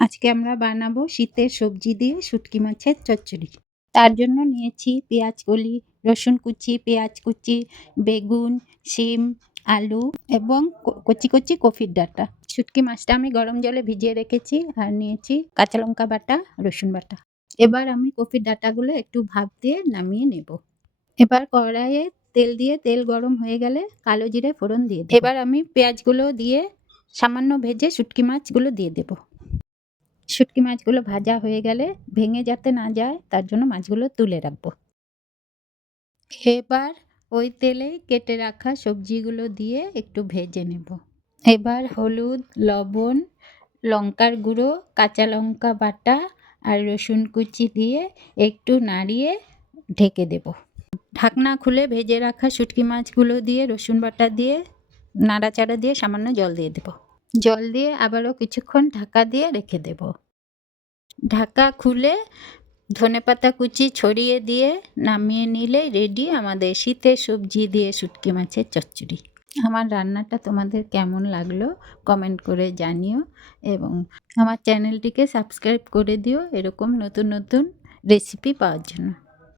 আজকে আমরা বানাবো শীতের সবজি দিয়ে শুটকি মাছের চচ্চড়ি। তার জন্য নিয়েছি পেঁয়াজ কলি, রসুন কুচি, পেঁয়াজ কুচি, বেগুন, শিম, আলু এবং কচি কচি কফির ডাঁটা। শুটকি মাছটা আমি গরম জলে ভিজিয়ে রেখেছি আর নিয়েছি কাঁচা লঙ্কা বাটা, রসুন বাটা। এবার আমি কফির ডাঁটাগুলো একটু ভাপ দিয়ে নামিয়ে নেব। এবার কড়াইয়ে তেল দিয়ে তেল গরম হয়ে গেলে কালো জিরে ফোড়ন দিয়ে দেব। এবার আমি পেঁয়াজগুলো দিয়ে সামান্য ভেজে শুটকি মাছগুলো দিয়ে দেব। শুটকি মাছগুলো ভাজা হয়ে গেলে ভেঙে যাতে না যায় তার জন্য মাছগুলো তুলে রাখবো। এবার ওই তেলে কেটে রাখা সবজিগুলো দিয়ে একটু ভেজে নেব। এবার হলুদ, লবণ, লঙ্কার গুঁড়ো, কাঁচা লঙ্কা বাটা আর রসুন কুচি দিয়ে একটু নাড়িয়ে ঢেকে দেব। ঢাকনা খুলে ভেজে রাখা শুটকি মাছগুলো দিয়ে রসুন বাটা দিয়ে নাড়াচাড়া দিয়ে সামান্য জল দিয়ে দেব। জল দিয়ে আবারও কিছুক্ষণ ঢাকা দিয়ে রেখে দেব। ঢাকা খুলে ধনেপাতা কুচি ছড়িয়ে দিয়ে নামিয়ে নিলে রেডি আমাদের শীতের সবজি দিয়ে শুটকি মাছের চচ্চড়ি। আমার রান্নাটা তোমাদের কেমন লাগলো কমেন্ট করে জানিও এবং আমার চ্যানেলটিকে সাবস্ক্রাইব করে দিও এরকম নতুন নতুন রেসিপি পাওয়ার জন্য।